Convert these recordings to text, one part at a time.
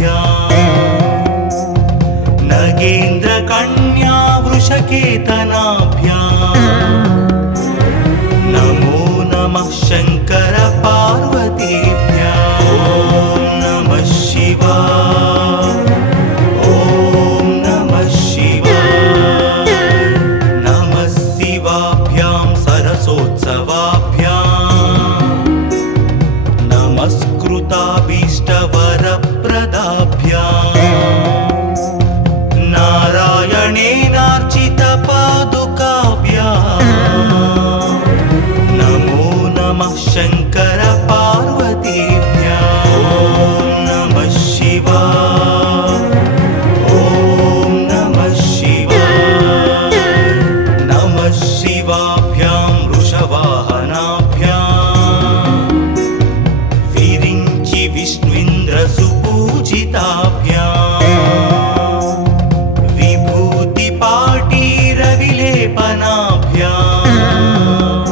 परस्पराश्लिष्टवपुर्धराभ्याम् नगेन्द्रकन्या वृषकेतनाभ्याम् नमो नमः शङ्कर पार्वतीभ्याम् ॐ नमः शिवाय ॐ नमः शिवाय नमः शिवाभ्यां सरसोत्सवाभ्याम् नमस्कृताभीष्टवरप्रदाभ्याम् नारायणेनार्चितपादुकाभ्याम् नमो नमः शङ्कर पार्वतीभ्याम् ॐ नमः शिवाय ॐ नमः शिवाय नमः शिवाभ्यां वृषवाहनाभ्याम् विरिञ्चि विष्णुइन्द्रसुपूजिताभ्याम् विभूतिपाटीरविलेपनाभ्याम्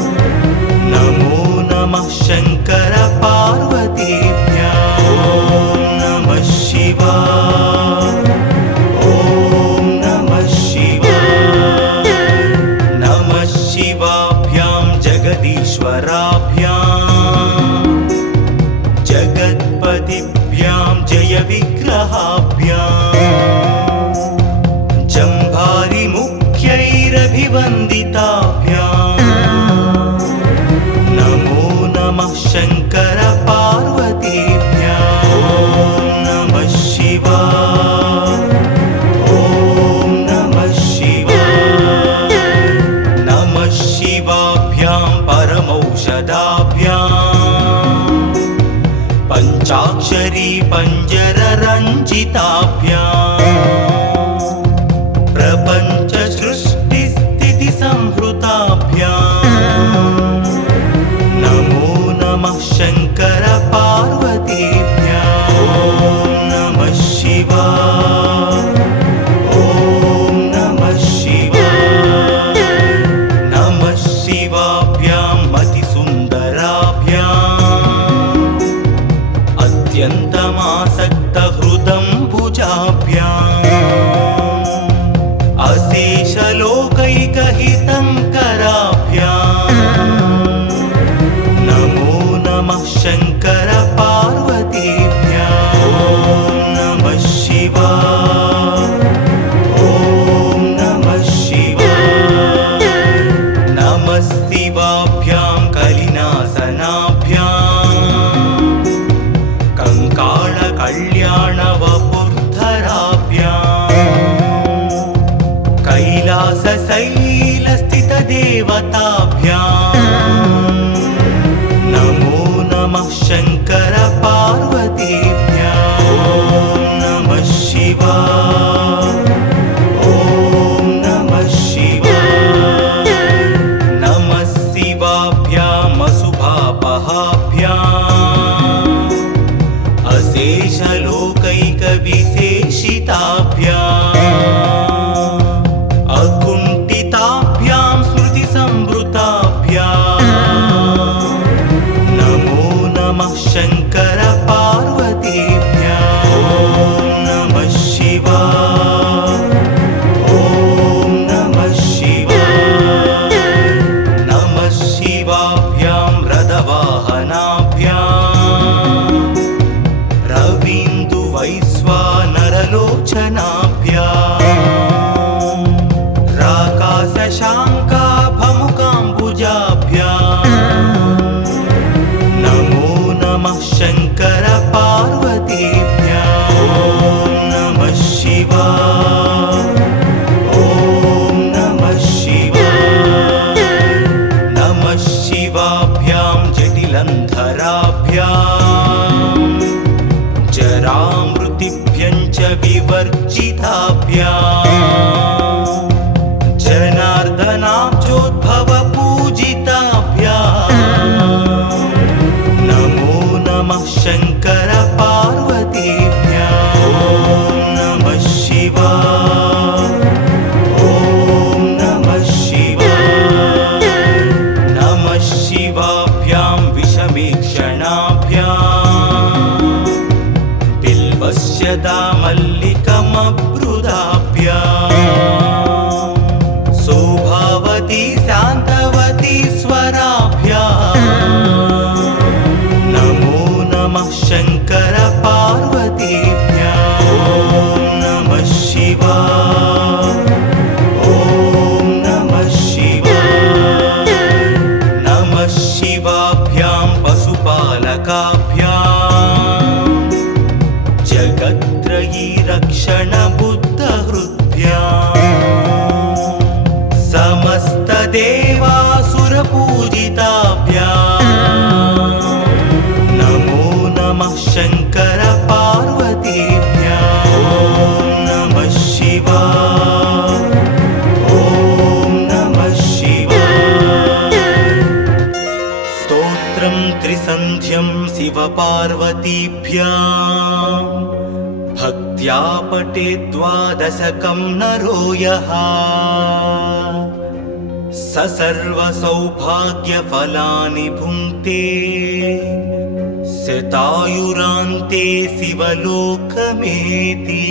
नमो नमः शङ्कर पार्वतीभ्याम् ॐ नमः शिवाय ॐ नमः शिवाय नमः शिवाभ्यां जगदीश्वराभ्याम् जगत्पतिभ्यां जयविग्रहाभ्याम् जम्भारिमुख्यैरभिवन्दिताभ्याम् नमो नमः शङ्कर पार्वतीभ्याम् ॐ नमः शिवाय ॐ नमः शिवाय नमः शिवाभ्यां परमौषधाभ्याम् पञ्चाक्षरी पञ्जररञ्जिताभ्याम् प्रपञ्च सृष्टिस्थितिसंहृताभ्याम् नमो नमः शङ्कर पार्वतीभ्याम् ॐ नमः शिवाय ॐ नमः शिवाय नमः शिवाभ्यां मतिसुन्दराभ्याम् अत्यन्तमासक्तहृदम्बुजाभ्याम् अशेषलोकैकहितङ्कराभ्याम् नमो नमः शङ्कर पार्वतीभ्याम् ॐ नमः शिवाय ॐ नमः शिवाय नमः शिवाभ्यां कलिनासनाभ्याम् कङ्काळकल्याणवपुर्धराभ्याम् कैलासशैलस्थितदेवताभ्याम् नमो नमः शङ्कर पार्वतीभ्याम् ॐ नमः शिवाय ॐ नमः शिवाय नमः शिवाभ्याम् अशुभापहाभ्याम् अशेषलोकैकविशेषिताभ्याम् अकुण्ठिताभ्यां स्मृतिसंवृताभ्याम् सन्ध्यं शिवपार्वतीभ्यां भक्त्या पठेत् द्वादशकं नरो यः स सर्वसौभाग्यफलानि भुङ्क्ते शतायुरान्ते शिवलोकमेति।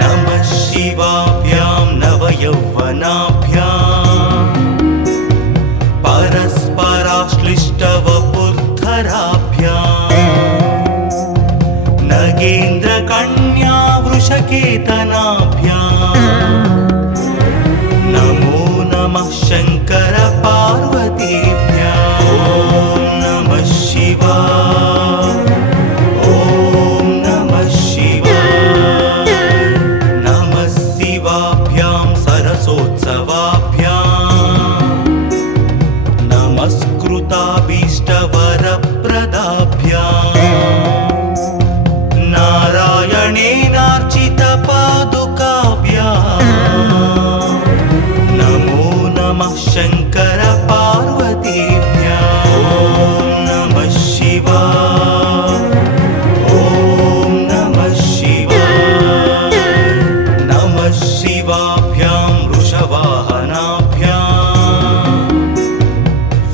नमः शिवाभ्यां नवयौवनाभ्याम् परस्पराश्लिष्टवपुर्धराभ्याम् नगेन्द्रकन्या वृषकेतनाभ्याम् नमो नमः शङ्कर पार्वतीभ्याम्। ॐ नमः शिवाय, ॐ नमः शिवाय। नमः शिवाभ्यां सरसोत्सवाभ्याम् नमस्कृताभीष्टवरप्रदाभ्याम् नारायणेनार्चितपादुकाभ्याम् नमो नमः शङ्कर पार्वतीभ्याम्। ॐ नमः शिवाय, ॐ नमः शिवाय। नमः शिवाभ्यां वृषवाहनाभ्याम्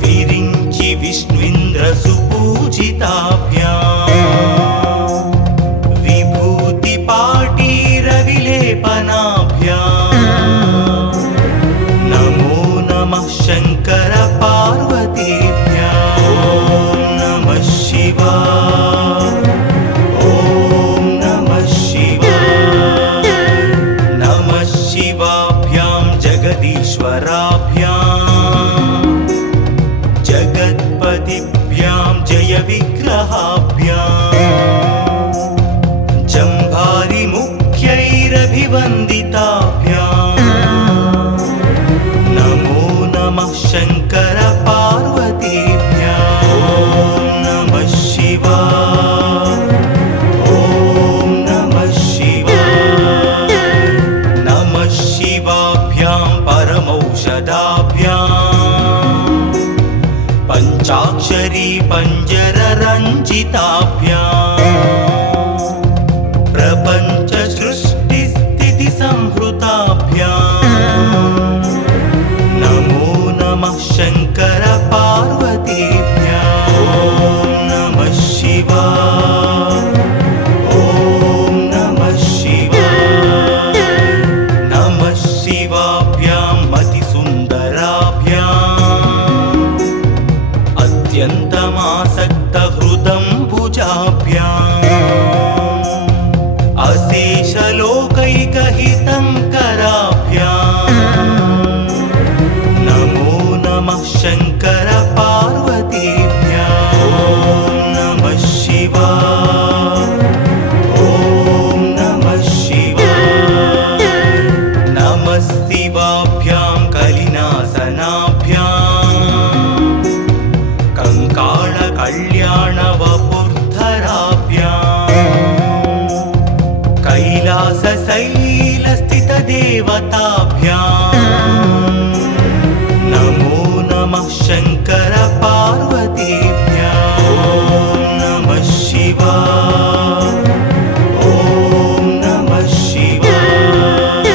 विरिञ्चि विष्णुन्द्रसुपूजिताभ्याम् विभूतिपाटीरविलेपनाभ्याम् नमो नमः शङ्कर पार्वतीभ्याम्। ॐ नमः शिवाय, ॐ नमः शिवाय। नमः शिवाभ्यां जगदीश्वराभ्याम् जगत्पतिभ्यां जयविग्रहाभ्याम् जम्भारिमुख्यैरभिवन्दिताभ्याम् नमो नमः शङ्कर पार्वतीभ्याम्। ॐ नमः शिवाय, ॐ नमः शिवाय। नमः शिवाभ्यां परमौषधाभ्याम् पञ्चाक्षरी पञ्जररञ्जिताभ्याम् प्रपञ्च सृष्टिस्थितिसंहृताभ्याम् नमो नमः शङ्कर पार्वतीभ्याम्। ॐ नमः शिवाय, ॐ नमः शिवाय। नमः शिवाभ्यां मतिसुन्दराभ्याम् अत्यन्तमासक्तहृदम्बुजाभ्याम् अशेषलोकैकहितङ्कराभ्याम् नमो नमः शङ्कर पार्वतीभ्याम्। ॐ नमः शिवाय, ॐ नमः शिवाय। नमः शिवाभ्यां कलिनासनाभ्याम् कङ्काळकल्याणवपुर्धराभ्याम् कैलासशैलस्थितदेवताभ्याम् नमो नमः शङ्कर पार्वतीभ्याम्। ॐ नमः शिवाय, ॐ नमः शिवाय।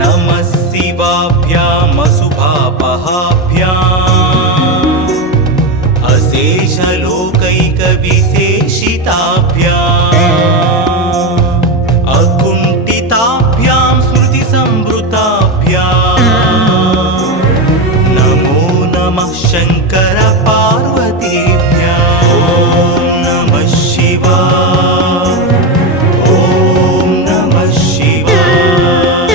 नमः शिवाभ्याम् अशुभापहाभ्याम् अशेषलोकैकविशेषिताभ्याम् अकुण्ठिताभ्यां स्मृतिसंवृताभ्याम् नमो नमः शङ्कर पार्वतीभ्याम्। ॐ नमः शिवाय, ॐ नमः शिवाय।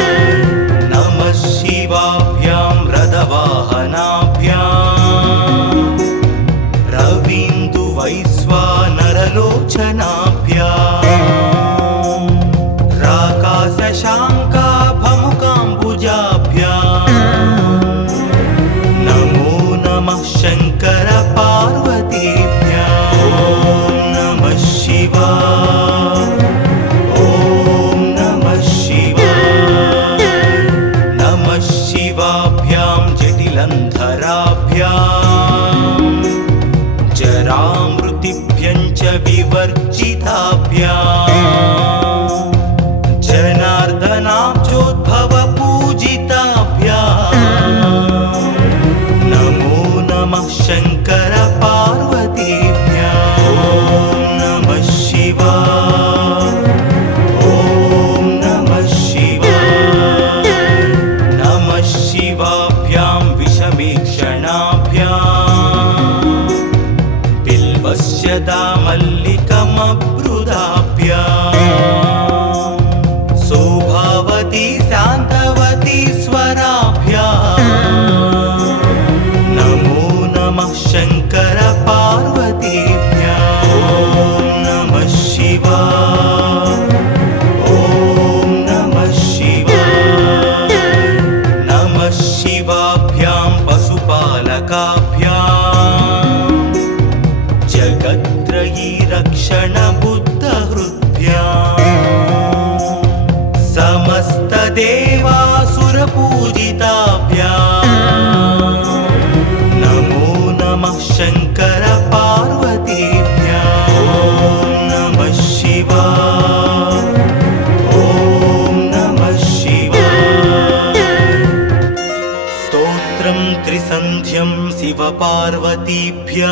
नमः शिवाभ्यां रथवाहनाभ्याम् रवीन्दुवैश्वानरलोचनाभ्याम् राकाशशाङ्काभमुकाम्बुजाभ्याम् शान्तवती स्वराभ्याम् नमो नमः शङ्कर पार्वतीभ्याम् ॐ नमः शिवाय ॐ नमः शिवाय नमः शिवाभ्यां पशुपालकाभ्याम् जगत्त्रयी रक्षण बुद्धहृद्भ्याम् समस्तदेवासुरपूजिताभ्याम् नमो नमः शङ्कर पार्वतीभ्याम् ॐ नमः शिवाय ॐ नमः शिवाय स्तोत्रं त्रिसन्ध्यं शिवपार्वतीभ्याम्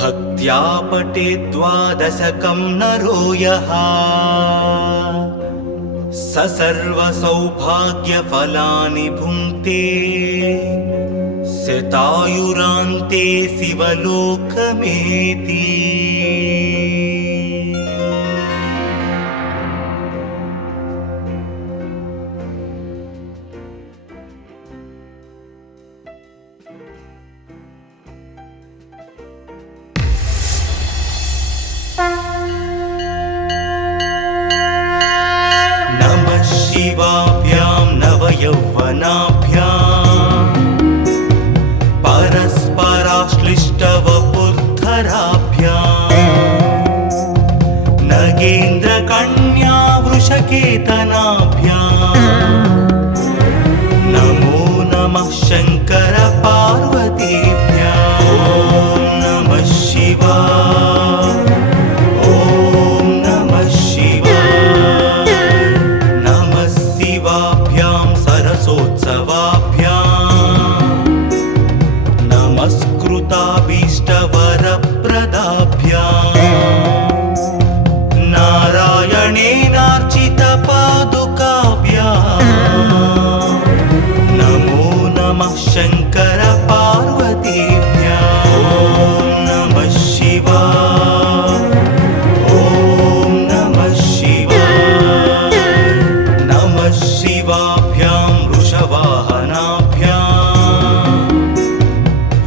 भक्त्या पठेत् द्वादशकं नरो यः स सर्वसौभाग्यफलानि भुङ्क्ते शतायुरान्ते शिवलोकमेति नमः शिवाभ्यां नवयौवनाभ्याम् परस्पराश्लिष्टवपुर्धराभ्याम् नगेन्द्रकन्या वृषकेतनाभ्याम् नमो नमः शङ्कर पार्वतीभ्याम् ॐ नमः शिवाय ॐ नमः शिवाय नमः शिवाभ्यां सरसोत्सवाभ्याम् नमस्कृताभीष्टवरप्रदाभ्याम् नारायणेनार्चितपादुकाभ्याम् नमो नमः शङ्कर पार्वतीभ्याम् ॐ नमः शिवाय ॐ नमः शिवाय नमः शिवाभ्यां वृषवाहनाभ्याम्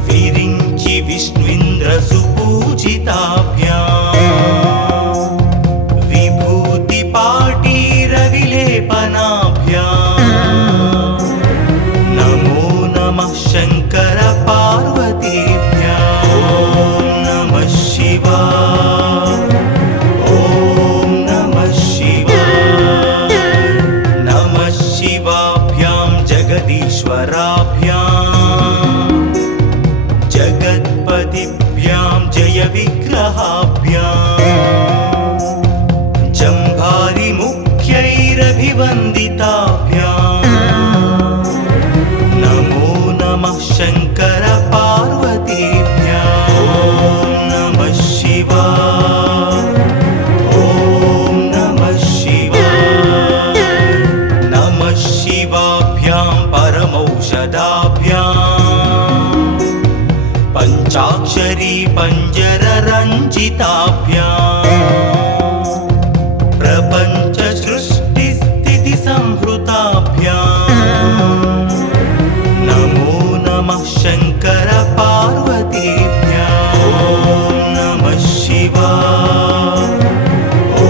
विरिञ्चि विष्णुन्द्रसुपूजिताभ्याम् विभूतिपाटीरविलेपनाभ्याम् नमो नमः शङ्कर पार्वतीभ्याम् ॐ नमः शिवाय ॐ नमः शिवाय नमः शिवाभ्यां जगदीश्वराभ्याम् जगत्पतिभ्यां जयविग्रहाभ्याम् जम्भारिमुख्यैरभिवन्दिताभ्याम् नमो नमः शङ्कर पार्वतीभ्याम् ॐ नमः शिवाय ॐ नमः शिवाय नमः शिवाभ्यां परमौषधाभ्याम् पञ्चाक्षरी पञ्जररञ्जिताभ्याम् प्रपञ्चसृष्टिस्थितिसंहृताभ्याम् नमो नमः शङ्कर पार्वतीभ्याम् ॐ नमः शिवाय ॐ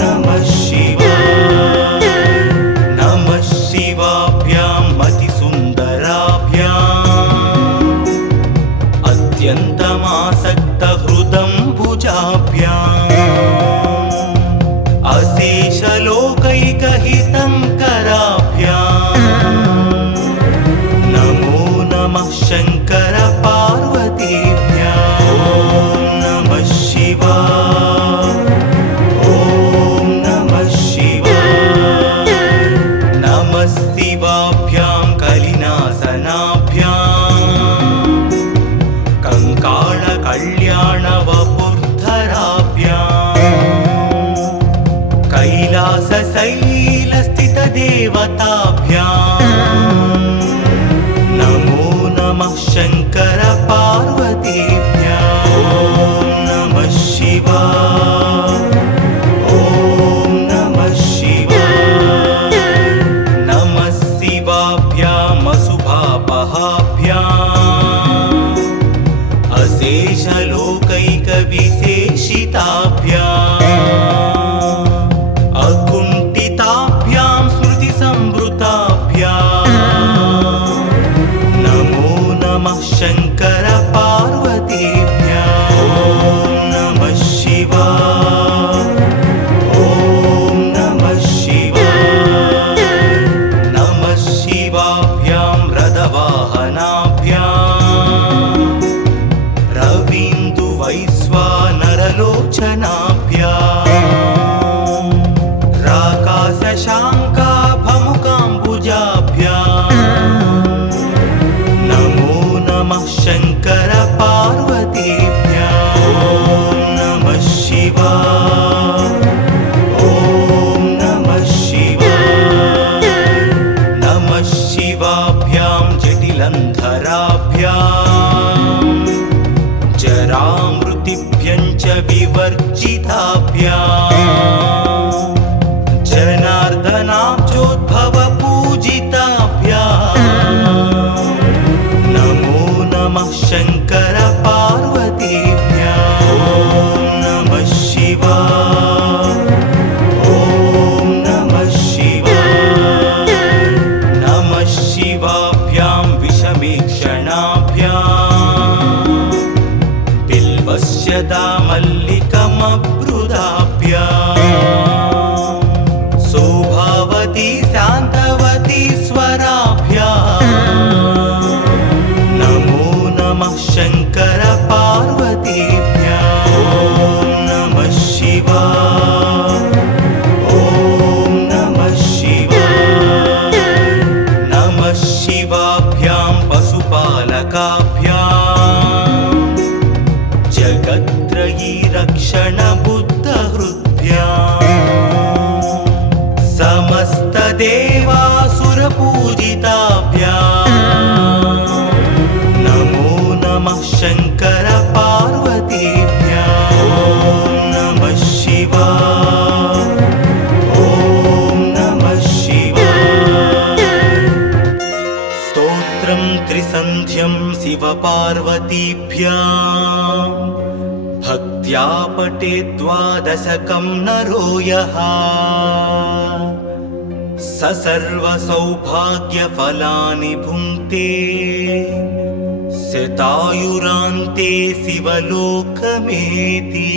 नमः शिवाय नमः शिवाभ्यां मतिसुन्दराभ्याम् अत्यन्तमासक्तहृदम्बुजाभ्याम् अशेषलोकैकहितङ्कराभ्याम् नमो नमः शङ्कर पार्वतीभ्याम् ॐ नमः शिवाय ॐ नमः शिवाय नमः शिवाभ्यां कलिनासनाभ्याम् कङ्काळकल्याणवपुर्धराभ्याम् कैलासशैलस्थितदेवताभ्याम् नमो नमः शङ्कर पार्वतीभ्याम् ॐ नमः शिवाय ॐ नमः शिवाय देवासुरपूजिताभ्याम् नमो नमः शङ्कर पार्वतीभ्याम् ॐ नमः शिवाय ॐ नमः शिवाय स्तोत्रं त्रिसन्ध्यं शिवपार्वतीभ्याम् भक्त्या पठेत् द्वादशकं नरो यः स सर्वसौभाग्यफलानि भुङ्क्ते शतायुरान्ते शिवलोकमेति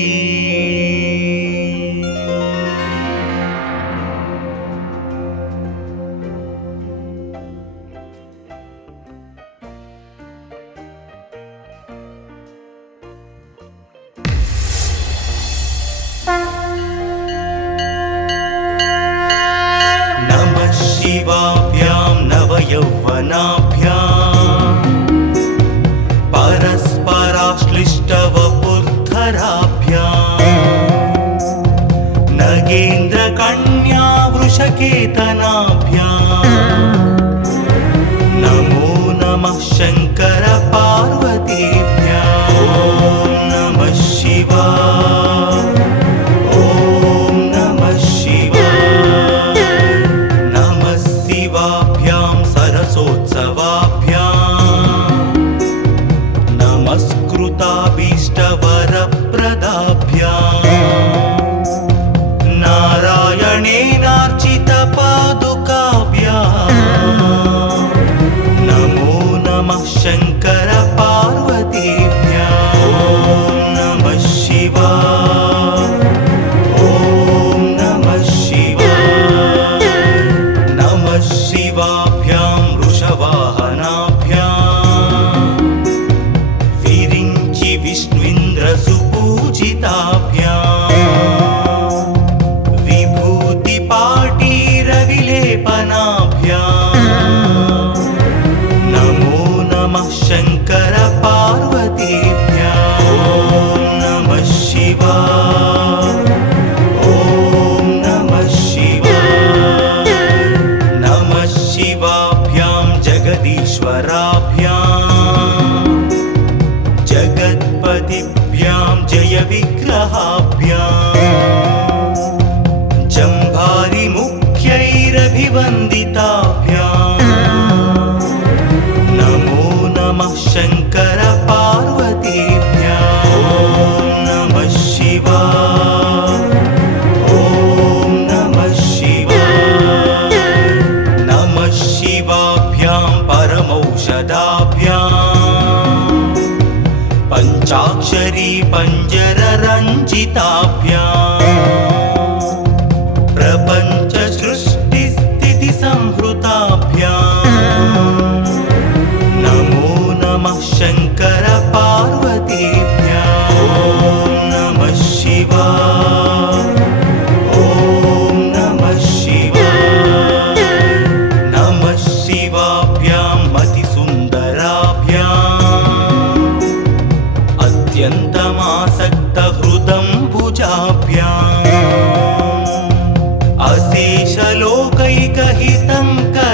नमः शिवाभ्यां नवयौवनाभ्याम् परस्पराश्लिष्टवपुर्धराभ्याम् नगेन्द्रकन्या वृषकेतनाभ्याम् नमो नमः शङ्कर पार्वतीभ्याम् ॐ नमः शिवाय ॐ नमः शिवाय नमः शिवाभ्यां सरसोत्सवाभ्याम् नमस्कृताभीष्टवरप्रदाभ्याम् नारायणेनार्चितपादुकाभ्याम् नमो नमः शङ्कर पार्वतीभ्याम् ॐ नमः शिवाय ॐ नमः शिवाय नमः शिवाभ्यां वृषवाहनाभ्याम् विरिञ्चि विष्णुन्द्रसुपूजिताभ्याम् विभूतिपाटीरविलेपनाभ्याम् नमो नमः शङ्कर पार्वतीभ्याम् ॐ नमः शिवाय ॐ नमः शिवाय नमः शिवाभ्यां जगदीश्वराभ्याम् जगत्पतिभ्यां जयविग्रहाभ्याम् जम्भारिमुख्यैरभिवन्दिताभ्याम् नमो नमः शङ्कर पार्वतीभ्याम् ॐ नमः शिवाय ॐ नमः शिवाय नमः शिवाभ्यां परमौषधाभ्याम् पञ्चाक्षरी पञ्जररञ्जिताभ्याम् प्रपञ्च सृष्टिस्थितिसंहृताभ्याम् नमो नमः शङ्कर पार्वतीभ्याम् ॐ नमः शिवाय ॐ नमः शिवाय नमः शिवाभ्यां मतिसुन्दराभ्याम् अत्यन्तमासक्तहृदम्बुजाभ्याम्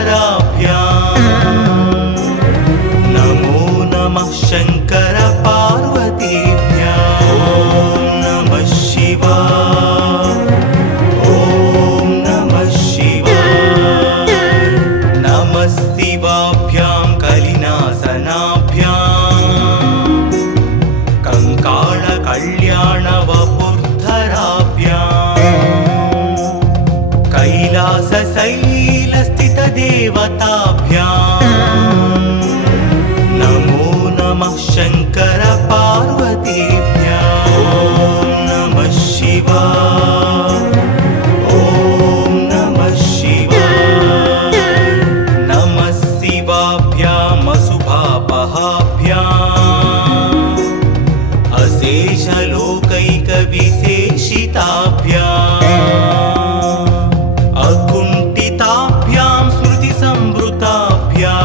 अशेषलोकैकहितङ्कराभ्याम् नमो नमः शङ्कर पार्वतीभ्याम् ॐ नमः शिवाय ॐ नमः शिवाय नमः शिवाभ्यां कलिनासनाभ्याम् कङ्काळकल्याणवपुर्धराभ्याम् कैलासशैलस्थितदेवताभ्याम् नमो नमः शङ्कर पार्वतीभ्याम् ॐ नमः शिवाय ॐ नमः शिवाय नमः शिवाभ्याम् अशुभापहाभ्याम् अशेषलोकैकविशेषिताभ्याम् अकुण्ठिताभ्यां स्मृतिसंवृताभ्याम्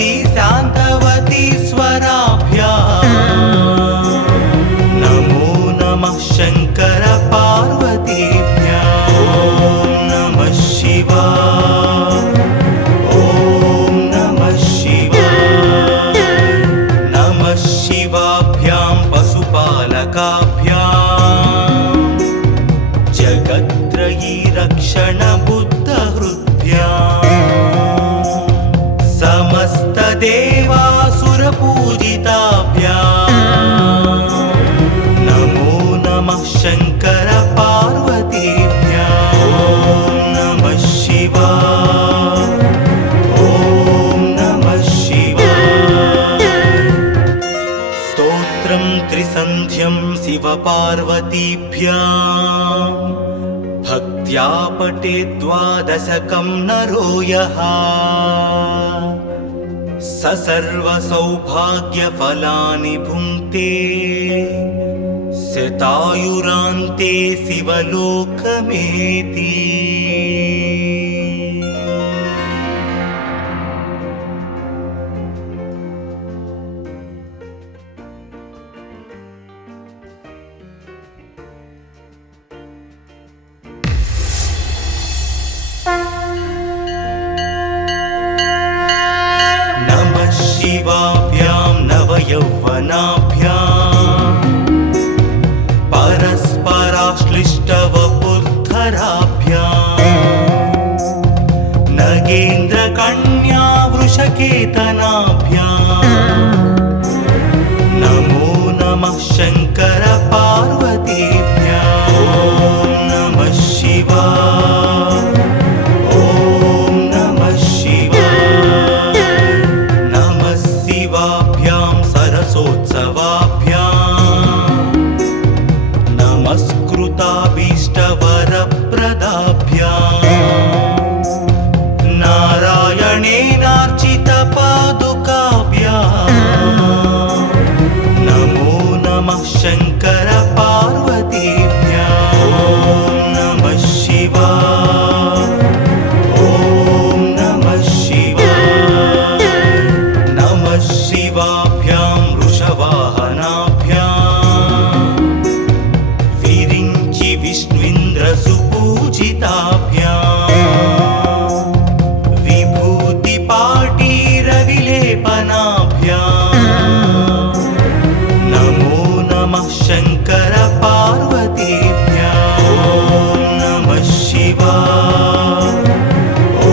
शान्तवती शान्तवती स्वराभ्याम् नमो नमः शङ्कर पार्वतीभ्याम् ॐ नमः शिवाय ॐ नमः शिवाय नमः शिवाभ्यां पशुपालकाभ्याम् जगत्त्रयी रक्षण बुद्धहृद्भ्याम् समस्तदेवासुरपूजिताभ्याम् नमो नमः शङ्कर पार्वतीभ्याम् ॐ नमः शिवाय ॐ नमः शिवाय स्तोत्रं त्रिसन्ध्यं शिवपार्वतीभ्याम् भक्त्या पठेत् द्वादशकं नरो यः स सर्वसौभाग्यफलानि भुङ्क्ते शतायुरान्ते शिवलोकमेति नमः शिवाभ्यां नवयौवनाभ्याम् परस्पराश्लिष्टवपुर्धराभ्याम् नगेन्द्रकन्या वृषकेतनाभ्याम् नमो नमः शङ्कर पार्वतीभ्याम् ॐ नमः शिवाय ॐ नमः शिवाय नमः शिवाभ्यां सरसोत्सवाभ्याम् नमस्कृताभीष्टवरप्रदाभ्याम् नारायणेनार्चितपादुकाभ्याम् नमो नमः शङ्कर पार्वतीभ्याम् ॐ नमः शिवाय ॐ नमः शिवाय नमः शिवाभ्यां वृषवाहनाभ्याम् विरिञ्चि विष्णुइन्द्रसुपूजिताभ्याम् विभूतिपाटीरविलेपनाभ्याम् नमो नमः शङ्कर पार्वतीभ्याम् ॐ नमः शिवाय ॐ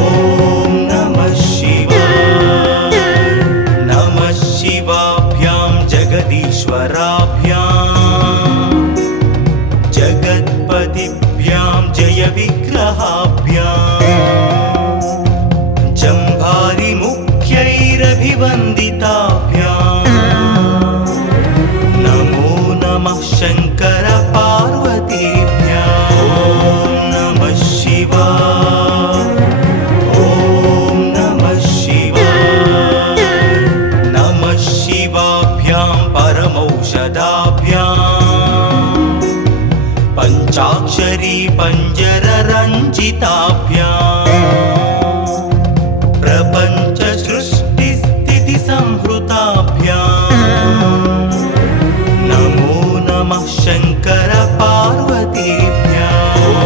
नमः शिवाय नमः शिवाभ्यां जगदीश्वराभ्याम् जगत्पतिभ्यां जयविग्रहाभ्याम् जम्भारिमुख्यैरभिवन्दिताभ्याम् नमो नमः शङ्कर पार्वतीभ्याम् ॐ नमः शिवाय ॐ नमः शिवाय नमः शिवाभ्यां परमौषधाभ्याम् पञ्चाक्षरी पञ्जररञ्जिताभ्याम् प्रपञ्च सृष्टिस्थितिसंहृताभ्याम् नमो नमः शङ्कर पार्वतीभ्याम् ॐ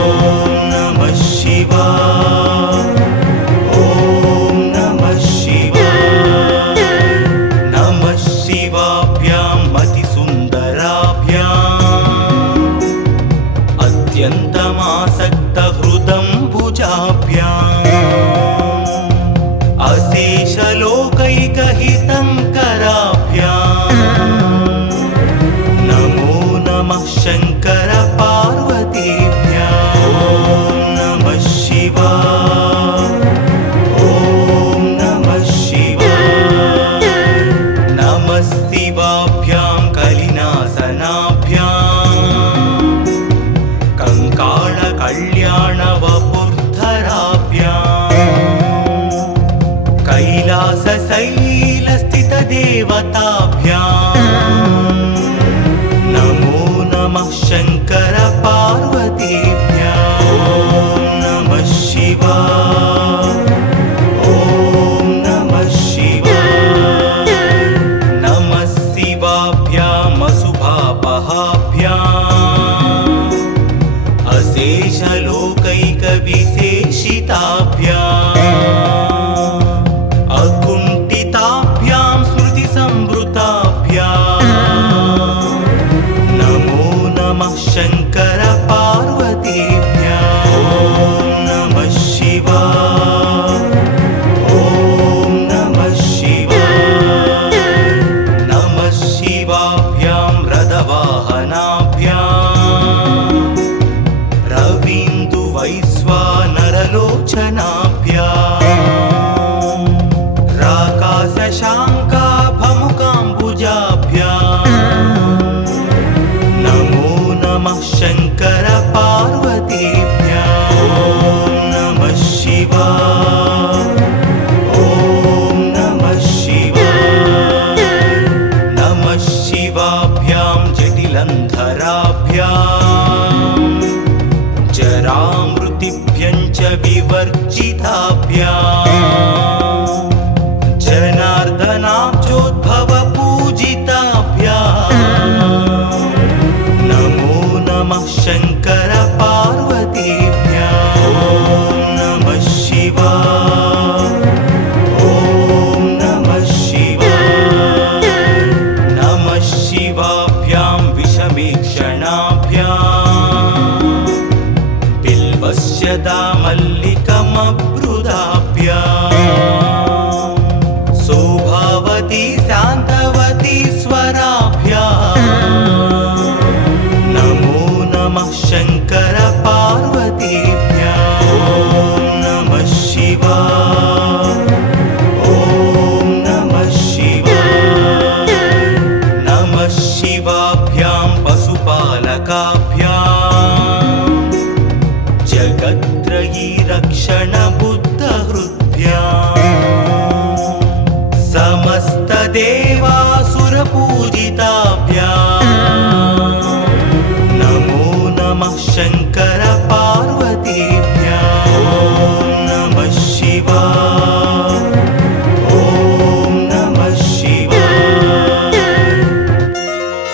नमः शिवाय ॐ नमः शिवाय नमः शिवाभ्यां मतिसुन्दराभ्याम् अत्यन्तमासक्तहृदम्बुजाभ्याम् अशेषलोकैकहितङ्कराभ्याम् नमो नमः शङ्कर पार्वतीभ्याम् ॐ नमः शिवाय ॐ नमः शिवाय नमः शिवाभ्यां कलिनासनाभ्याम् कङ्काळकल्याणवपुर्धराभ्याम् कैलासशैलस्थितदेवताभ्याम् नमो नमः शङ्कर पार्वतीभ्याम् ॐ नमः शिवाय ॐ नमः शिवाय शशाङ्काभमुकाम्बुजाभ्याम् नमो नमः शङ्कर पार्वतीभ्याम् ॐ नमः शिवाय ॐ नमः शिवाय नमः शिवाभ्यां जटिलन्धराभ्याम् जरामृतिभ्यं च विवर्जिताभ्याम् जनार्दनाब्जोद्भवपूजिताभ्याम् नमो नमः शङ्कर पार्वतीभ्याम् ॐ नमः शिवाय ॐ नमः शिवाय नमः शिवाभ्यां विषमीक्षणाभ्याम् बिल्वस्य दामल्लिकमब्रुदाभ्याम् सौभावती शान्तवती स्वराभ्याम् नमो नमः शङ्कर पार्वतीभ्याम् ॐ नमः शिवाय ॐ नमः शिवाय नमः शिवाभ्यां पशुपालकाभ्याम् जगत्त्रयी रक्षणबुद्धहृद्भ्याम् समस्तदेवासुरपूजिताभ्याम् नमो नमः शङ्कर पार्वतीभ्याम् ॐ नमः शिवाय ॐ नमः शिवाय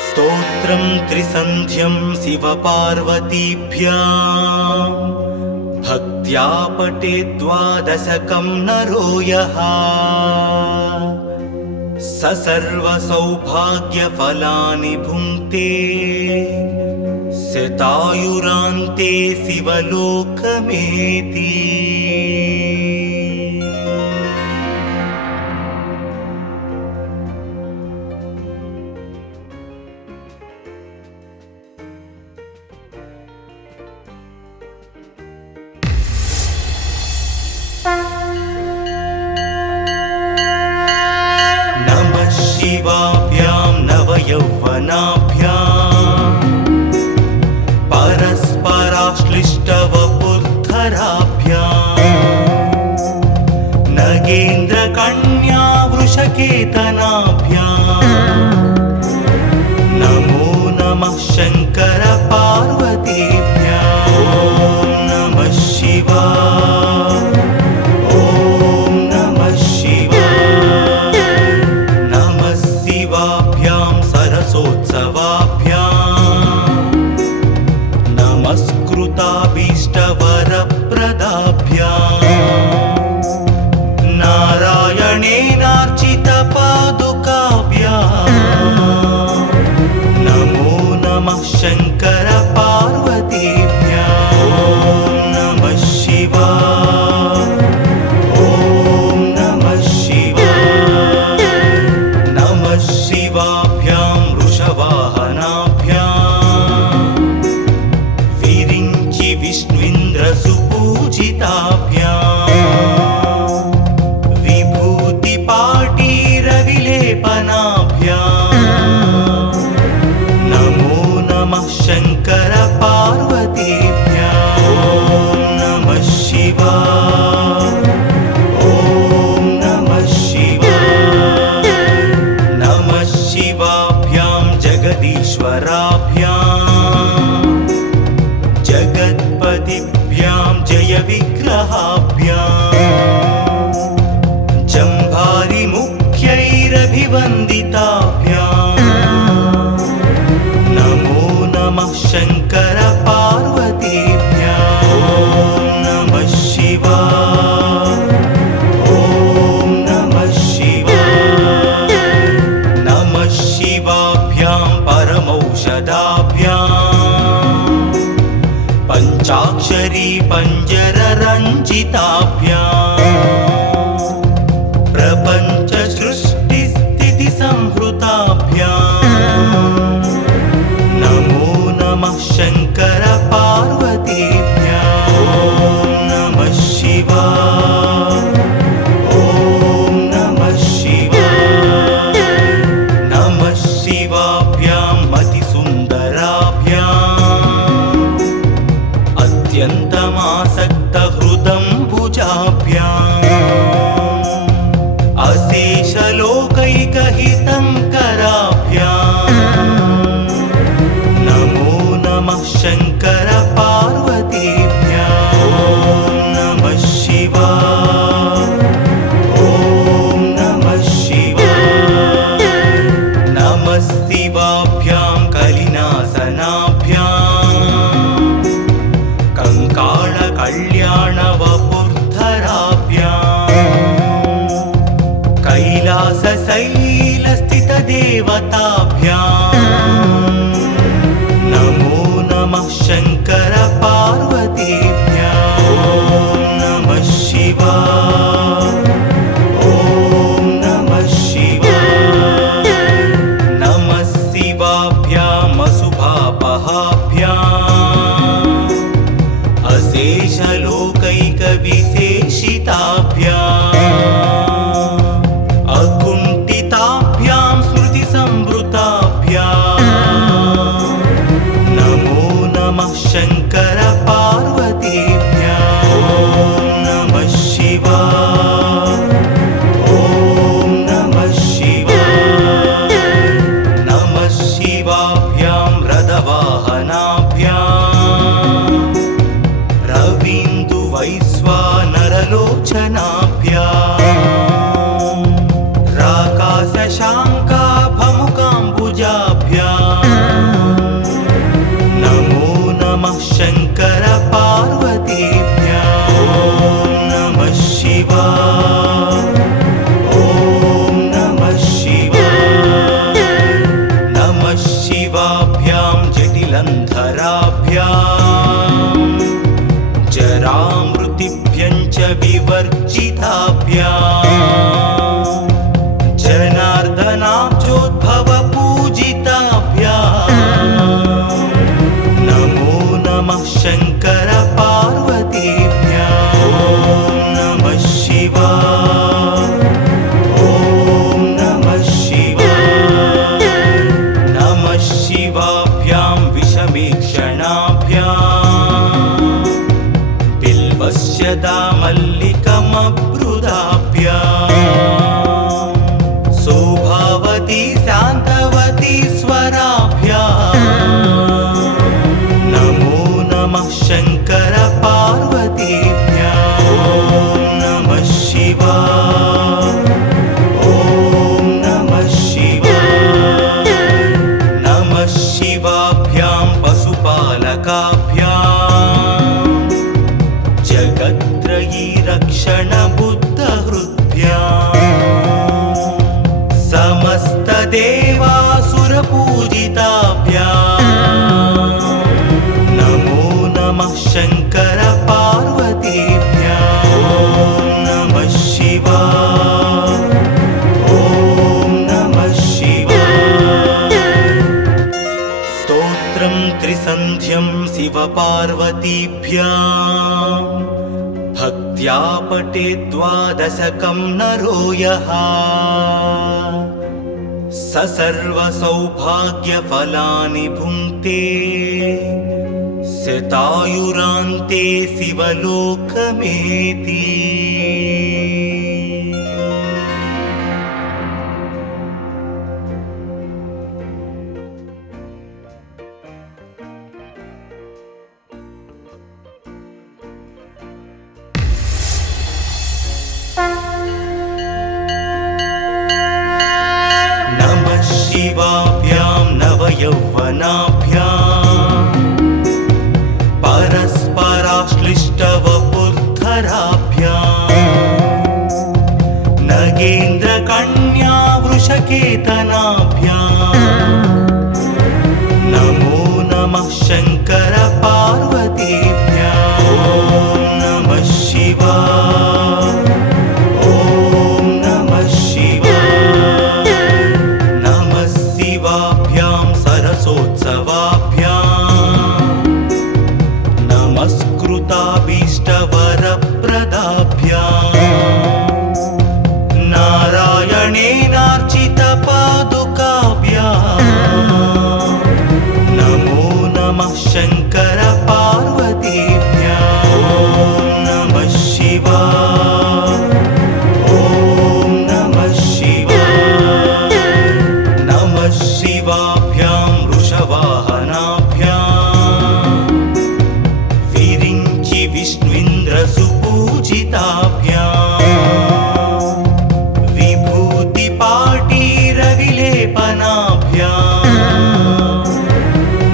स्तोत्रं त्रिसन्ध्यं शिवपार्वतीभ्याम् भक्त्या पठेद्वादशकं नरो यः स सर्वसौभाग्यफलानि भुङ्क्ते शतायुरान्ते शिवलोकमेति नमः शिवाभ्यां नवयौवनाभ्याम् परस्पराश्लिष्टवपुर्धराभ्याम् नगेन्द्रकन्या वृषकेतनाभ्याम् नमो नमः शङ्कर पार्वतीभ्याम् ॐ नमः शिवाय ॐ नमः शिवाय नमः शिवाभ्यां सरसोत्सवाभ्याम् नमस्कृताभीष्टवरप्रदाभ्याम् नारायणेनार्चितपादुकाभ्याम् नमो नमः शङ्कर पार्वतीभ्याम् ॐ नमः शिवाय ॐ नमः शिवाय नमः शिवाभ्यां वृषवाहनाभ्याम् विरिञ्चि विष्णुन्द्रसुपूजिताभ्याम् विभूतिपाटीरविलेपनाभ्याम् नमो नमः शङ्कर पार्वतीभ्याम् ॐ नमः शिवाय ॐ नमः शिवाय नमः शिवाभ्यां जगदीश्वराभ्याम् जगत्पतिभ्यां जयविग्रहाभ्याम् जम्भारिमुख्यैरभिवन्दिताभ्याम् नमो नमः शङ्कर पार्वतीभ्याम् ॐ नमः शिवाय ॐ नमः शिवाय नमः शिवाभ्यां परमौषधाभ्याम् पञ्चाक्षरी पञ्जररञ्जिताभ्याम् प्रपञ्च सृष्टिस्थितिसंहृताभ्याम् नमो नमः शङ्कर पार्वतीभ्याम् ॐ नमः शिवाय ॐ नमः शिवाय कैलासशैलस्थितदेवताभ्याम् नमो नमः शङ्कर पार्वतीभ्याम् ॐ नमः शिवाय ॐ नमः शिवाय नमः शिवाभ्याम् अशुभापहाभ्याम् अशेषलोकैकविशेषिताभ्याम् अकुण्ठिताभ्यां स्मृतिसंवृताभ्याम् नमो नमः शङ्कर पार्वतीभ्याम् ॐ नमः शिवाय ॐ नमः शिवाय नमः शिवाभ्यां रथवाहनाभ्याम् रवीन्दुवैश्वानरलोचनाभ्याम् राकाशशाङ्काभमुकाम्बुजाभ्याम् नमो नमः शङ्कर पार्वतीभ्याम् ॐ नमः शिवाय ॐ नमः शिवाय नमः शिवाभ्यां जटिलन्धराभ्याम् जरामृतिभ्यं च विवर्जिताभ्याम् जनार्दनाब्जोद्भवपूजिताभ्याम् नमो नमः शङ्कर पार्वतीभ्याम् ॐ नमः शिवाय ॐ नमः शिवाय नमः शिवाभ्यां विषमीक्षणाभ्याम् बिल्वस्य दामल्लिकमब्रुदाभ्याम् शोभावती शान्तवती स्वराभ्याम् नमो नमः शङ्कर पार्वतीभ्याम् ॐ नमः शिवाय ॐ नमः शिवाय नमः शिवाभ्यां पशुपालकाभ्याम् जगत्त्रयी रक्षणबुद्धहृद्भ्याम् समस्तदेवासुरपूजिताभ्याम् नमो नमः शङ्कर पार्वतीभ्याम् ॐ नमः शिवाय ॐ नमः शिवाय स्तोत्रं त्रिसन्ध्यं शिवपार्वतीभ्याम् भक्त्या पठेत् द्वादशकं नरो यः स सर्वसौभाग्यफलानि भुङ्क्ते शतायुरान्ते शिवलोकमेति नमः शिवाभ्यां नवयौवनाभ्याम् परस्पराश्लिष्टवपुर्धराभ्याम् नगेन्द्रकन्या वृषकेतनाभ्याम् नमो नमः शङ्कर पार्वतीभ्याम् ॐ नमः शिवाय ॐ नमः शिवाय नमः शिवाभ्यां सरसोत्सवाभ्याम् नमस्कृताभीष्टवरप्रदाभ्याम् नारायणेनार्चितपादुकाभ्याम् नमो नमः शङ्कर पार्वतीभ्याम् ॐ नमः शिवाय ॐ नमः शिवाय नमः शिवाभ्यां वृषवाहनाभ्याम् विरिञ्चि विष्णुइन्द्रसुपूजिताभ्याम् विभूतिपाटीरविलेपनाभ्याम्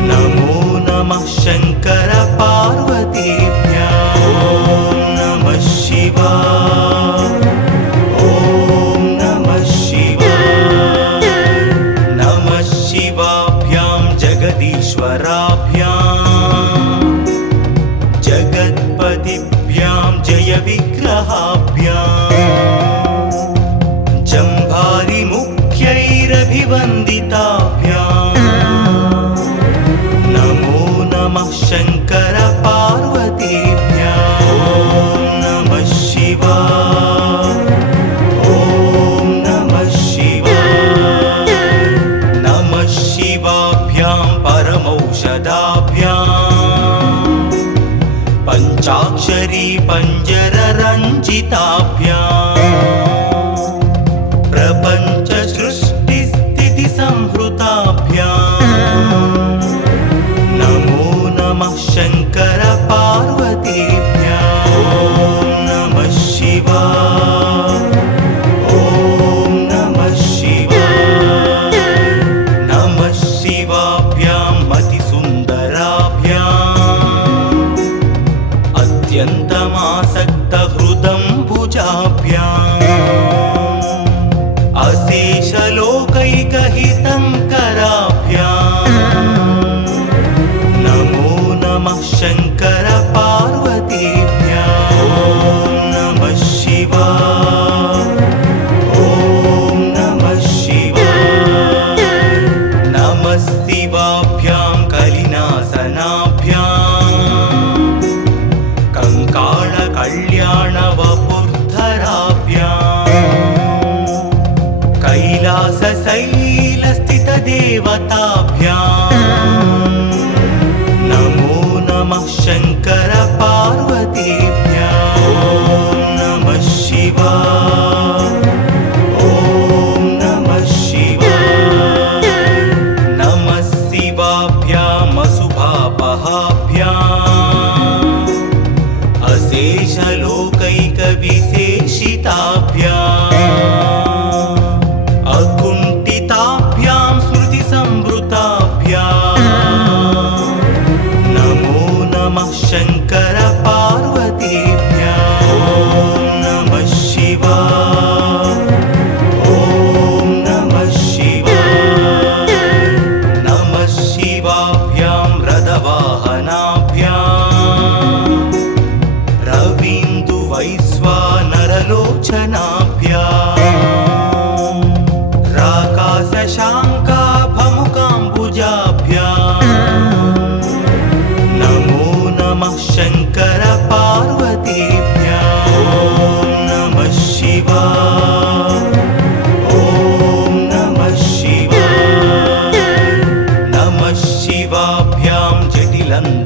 नमो नमः शङ्कर पार्वतीभ्याम् ॐ नमः शिवाय ॐ नमः वीरभिवन्दिताभ्याम् नमो नमः शङ्कर पार्वतीभ्याम् ॐ नमः शिवाय ॐ नमः शिवाय नमः शिवाभ्यां परमौषधाभ्याम् पञ्चाक्षरी पञ्जररञ्जिताभ्याम् प्रपञ्च सृष्टिस्थिति संहृताभ्याम् नमो नमः शङ्कर पार्वतीभ्याम् ॐ नमः शिवाय ॐ नमः शिवाय नमः शिवाभ्यां मतिसुन्दराभ्याम् अत्यन्तमासक्तहृदम्बुजाभ्याम् अशेषलोकैकहितङ्कराभ्याम् नमो नमः शङ्कर पार्वतीभ्याम् ॐ नमः शिवाय ॐ नमः शिवाय नमः शिवाभ्यां कलिनासनाभ्याम् कंकाळकल्याणवपुर्धराभ्याम् कैलासशैलस्थितदेवताभ्याम् नमो नमः शङ्कर पार्वतीभ्याम् ॐ नमः शिवाय ॐ नमः शिवाय नमः शिवाभ्याम् अशुभापहाभ्याम् अशेषलोकैकविशेषिताभ्याम् अकुण्ठिताभ्यां स्मृतिसंवृताभ्याम् नमो नमः शङ्कर पार्वतीभ्याम् ॐ नमः शिवाय ॐ नमः शिवाय नमः शिवाभ्यां रथवाहनाभ्याम् रवीन्दुवैश्वानरलोचनाभ्याम् राकाशशाङ्काभमुकाम्बुजाभ्याम् नमो नमः शङ्कर पार्वतीभ्याम् ॐ नमः शिवाय ॐ नमः शिवाय नमः शिवाभ्यां जटिलन्धराभ्याम्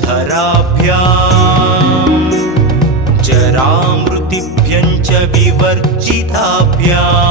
जरामृतिभ्यं च विवर्जिताभ्याम्